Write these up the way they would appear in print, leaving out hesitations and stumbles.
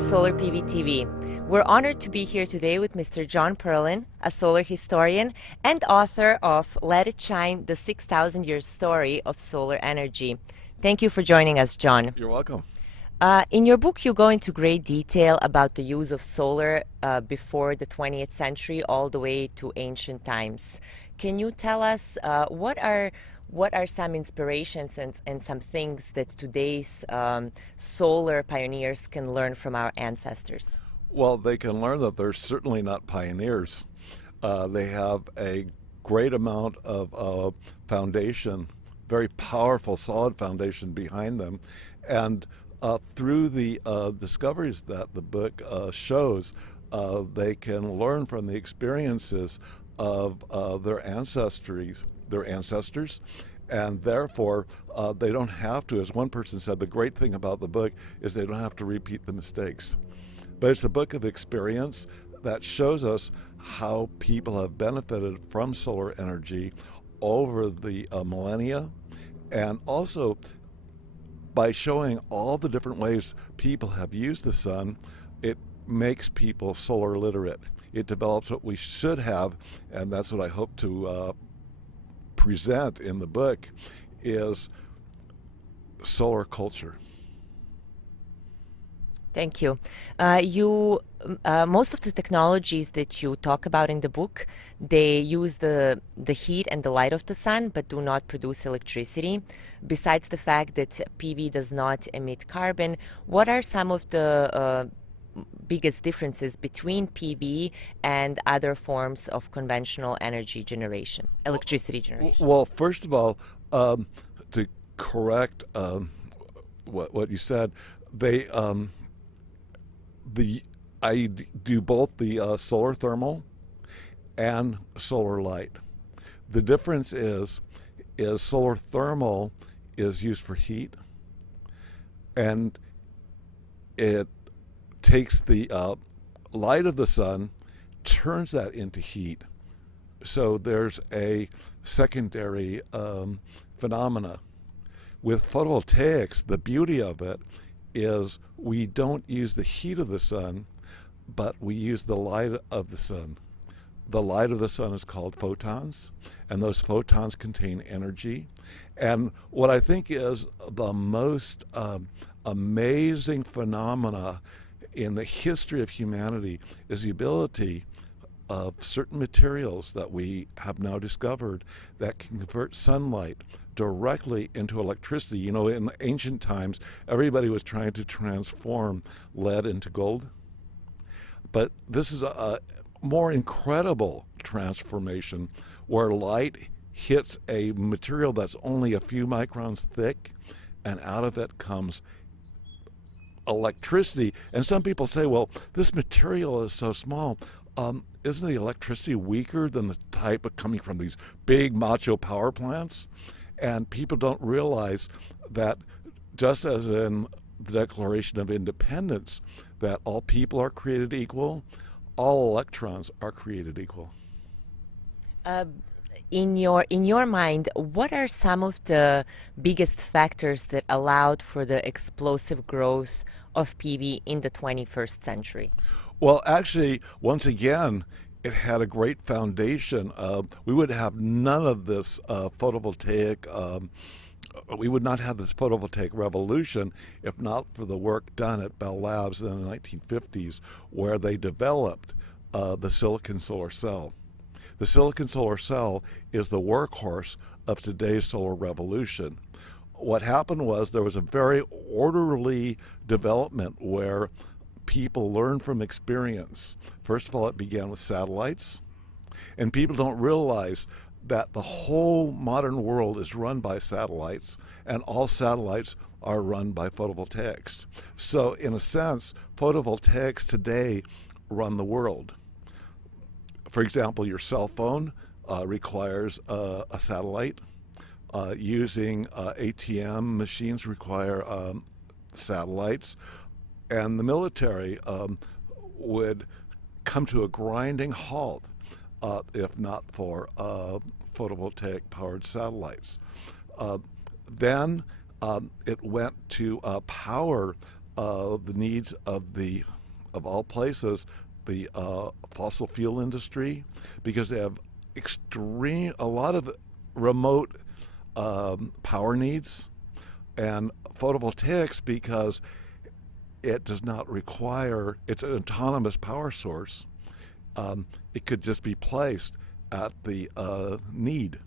to Solar PV TV. We're honored to be here today with Mr. John Perlin, a solar historian and author of Let It Shine, the 6,000 Year Story of Solar Energy. Thank you for joining us, John. You're welcome. In your book, you go into great detail about the use of solar before the 20th century all the way to ancient times. Can you tell us what are some inspirations and some things that today's solar pioneers can learn from our ancestors? Well, they can learn that they're certainly not pioneers. They have a great amount of foundation, very powerful, solid foundation behind them. And through the discoveries that the book shows, they can learn from the experiences of their ancestors, and therefore they don't have to, as one person said, the great thing about the book is they don't have to repeat the mistakes. But it's a book of experience that shows us how people have benefited from solar energy over the millennia, and also by showing all the different ways people have used the sun, it makes people solar literate. It develops what we should have, and that's what I hope to present in the book, is solar culture. Thank you. Most of the technologies that you talk about in the book, they use the heat and the light of the sun, but do not produce electricity. Besides the fact that PV does not emit carbon, what are some of the biggest differences between PV and other forms of conventional energy generation, electricity generation? Well, first of all, to correct what you said, I do both the solar thermal and solar light. The difference is solar thermal is used for heat, and it takes the light of the sun, turns that into heat. So there's a secondary phenomena. With photovoltaics, the beauty of it is we don't use the heat of the sun, but we use the light of the sun. The light of the sun is called photons, and those photons contain energy. And what I think is the most amazing phenomena in the history of humanity is the ability of certain materials that we have now discovered that can convert sunlight directly into electricity. You know, in ancient times, everybody was trying to transform lead into gold. But this is a more incredible transformation where light hits a material that's only a few microns thick, and out of it comes electricity. And some people say, well, this material is so small. Isn't the electricity weaker than the type of coming from these big macho power plants? And people don't realize that, just as in the Declaration of Independence, that all people are created equal, all electrons are created equal. In your mind, what are some of the biggest factors that allowed for the explosive growth of PV in the 21st century? Well, actually, once again, it had a great foundation. We would have none of this photovoltaic, we would not have this photovoltaic revolution if not for the work done at Bell Labs in the 1950s, where they developed the silicon solar cell. The silicon solar cell is the workhorse of today's solar revolution. What happened was there was a very orderly development where people learn from experience. First of all, it began with satellites, and people don't realize that the whole modern world is run by satellites, and all satellites are run by photovoltaics. So in a sense, photovoltaics today run the world. For example, your cell phone requires a satellite. Using ATM machines require satellites. And the military would come to a grinding halt if not for photovoltaic-powered satellites. Then it went to power the needs of all places, the fossil fuel industry, because they have a lot of remote power needs, and photovoltaics because it does not require, it's an autonomous power source. It could just be placed at the need.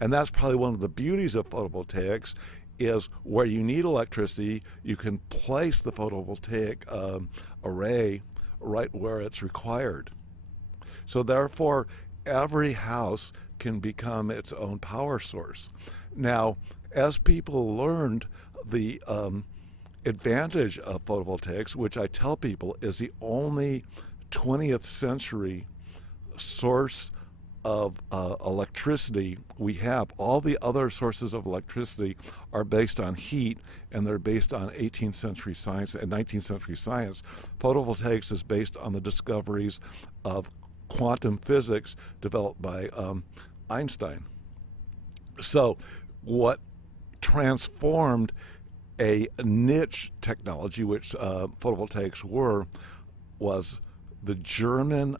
And that's probably one of the beauties of photovoltaics is where you need electricity, you can place the photovoltaic array right where it's required. So therefore, every house can become its own power source. Now, as people learned the advantage of photovoltaics, which I tell people is the only 20th century source of electricity we have. All the other sources of electricity are based on heat, and they're based on 18th century science and 19th century science. Photovoltaics is based on the discoveries of quantum physics developed by Einstein. So what transformed a niche technology, which photovoltaics were, was the German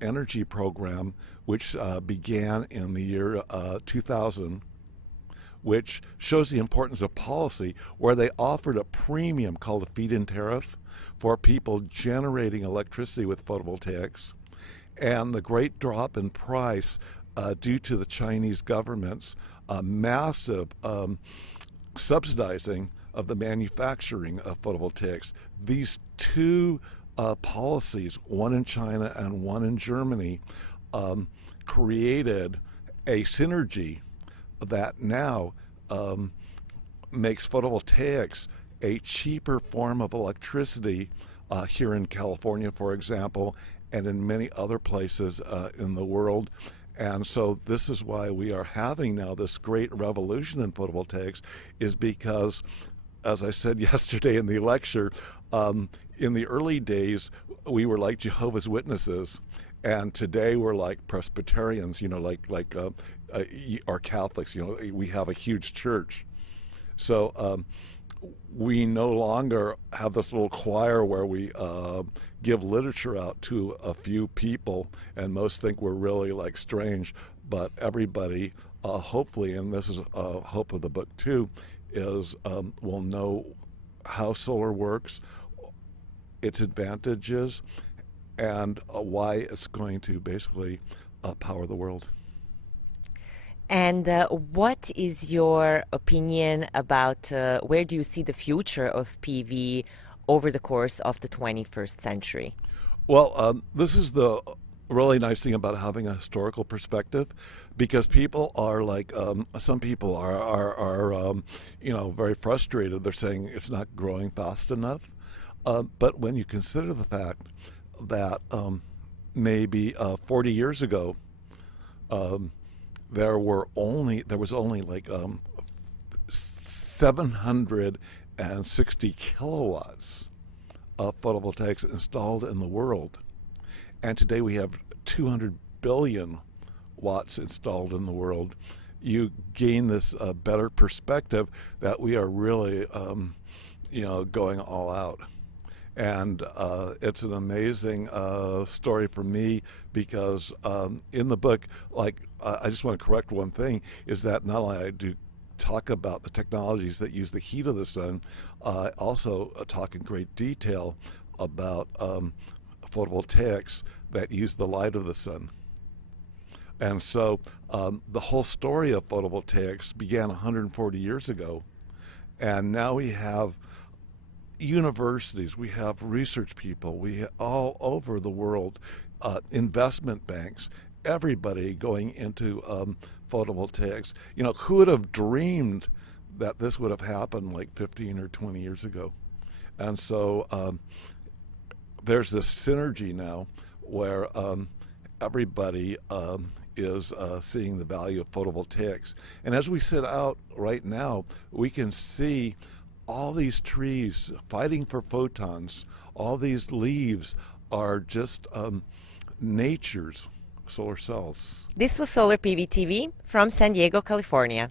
energy program, which began in the year 2000, which shows the importance of policy, where they offered a premium called a feed-in tariff for people generating electricity with photovoltaics. And the great drop in price due to the Chinese government's massive subsidizing of the manufacturing of photovoltaics. These two policies, one in China and one in Germany, created a synergy that now makes photovoltaics a cheaper form of electricity here in California, for example, and in many other places in the world. And so this is why we are having now this great revolution in photovoltaics, is because, as I said yesterday in the lecture, in the early days, we were like Jehovah's Witnesses, and today we're like Presbyterians, or Catholics. We have a huge church. So we no longer have this little choir where we give literature out to a few people, and most think we're really like strange, but everybody, hopefully, and this is a hope of the book too, is will know how solar works, its advantages, and why it's going to basically power the world. And what is your opinion about where do you see the future of PV over the course of the 21st century? Well, this is the really nice thing about having a historical perspective, because people are like, some people are very frustrated. They're saying it's not growing fast enough. But when you consider the fact that maybe 40 years ago, there was only like 760 kilowatts of photovoltaics installed in the world, and today we have 200 billion watts installed in the world. You gain this better perspective that we are really going all out. And it's an amazing story for me, because in the book, I just want to correct one thing, is that not only I do talk about the technologies that use the heat of the sun, I also talk in great detail about photovoltaics that use the light of the sun. And so the whole story of photovoltaics began 140 years ago, and now we have universities, we have research people, we all over the world, investment banks, everybody going into photovoltaics. Who would have dreamed that this would have happened like 15 or 20 years ago? And so there's this synergy now where everybody is seeing the value of photovoltaics. And as we sit out right now, we can see all these trees fighting for photons. All these leaves are just nature's solar cells. This was Solar PV TV from San Diego, California.